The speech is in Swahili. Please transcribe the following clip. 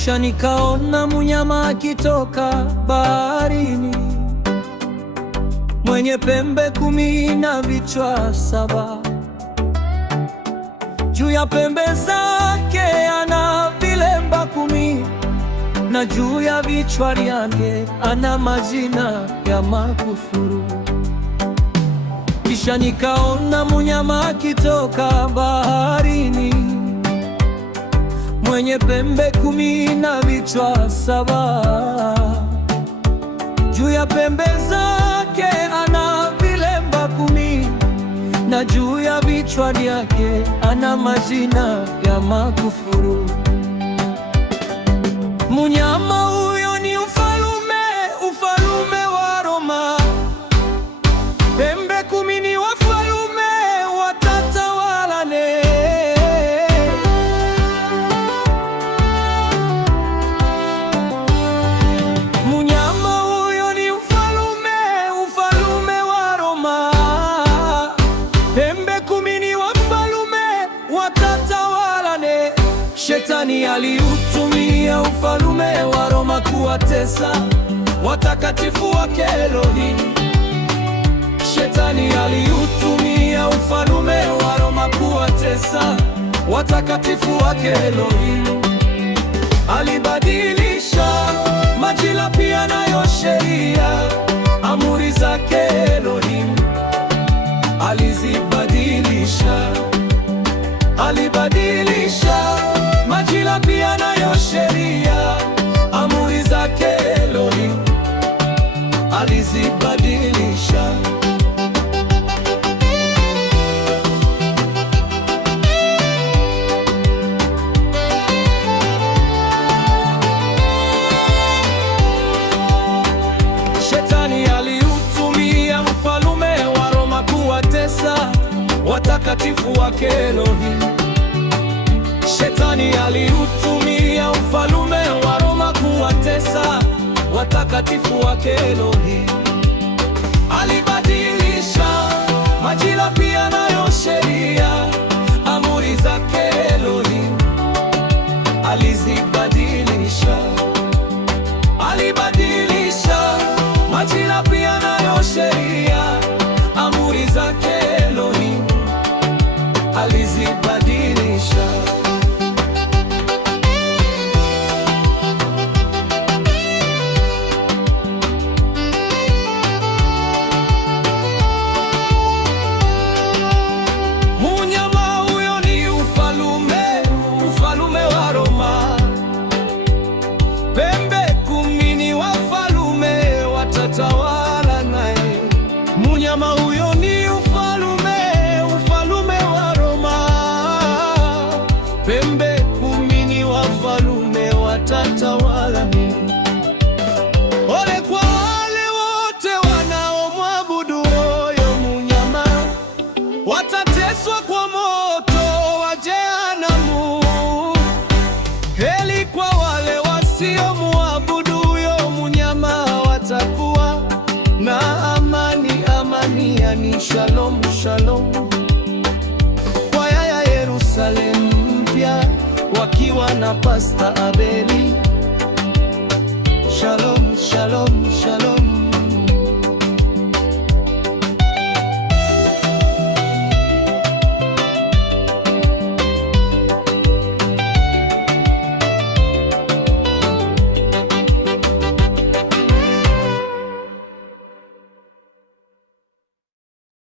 Kisha nikaona mnyama akitoka baharini, mwenye pembe 10 na vichwa 7. Juu ya pembe zake ana vilemba 10, na juu ya vichwa vyake ana majina ya makufuru. Kisha nikaona mnyama akitoka baharini, mwenye pembe 10 na vichwa 7. Juu ya pembe zake ana vilemba 10, na juu ya vichwa vyake ana majina ya makufuru. Mnyama huyo ni ufalume wa Roma. Pembe 10 ni wafalume watatawalane. Mnyama huyo ni ufalume wa Roma. Pembe 10 ni wafalume watatawalane. Shetani aliutumia ufalume wa Roma kuwatesa watakatifu wake Elohim. Shetani aliutumia ufalume wa Roma kuwatesa watakatifu wake Elohim. Alibadilisha majira pia nayo sheria, amri zake Elohim alizibadilisha. Alibadilisha majira pia nayo sheria, amri zake Elohim alizibadilisha. Shetani aliutumia ufalume wa Roma kuwatesa watakatifu wake Elohim. Shetani aliutumia ufalume wa Roma kuwatesa watakatifu wake Elohim. Alibadilisha majira pia nayo sheria, amri zake Elohim alizibadilisha. Alibadilisha majira pia nayo sheria, amri zake Elohim alizibadilisha. Mnyama huyo ni ufalume wa Roma. Pembe 10 ni wafalume watatawala. Ole kwa wale wote wanaomwabudu huyo mnyama, watateswa kwa moto wa jehanamu. Heri kwa wale wasiomwabudu huyo mnyama, watakuwa na amani, yani shalom shalom. Kwaya ya Yerusalemu mpya wakiwa na Pastor Abeli. Shalom.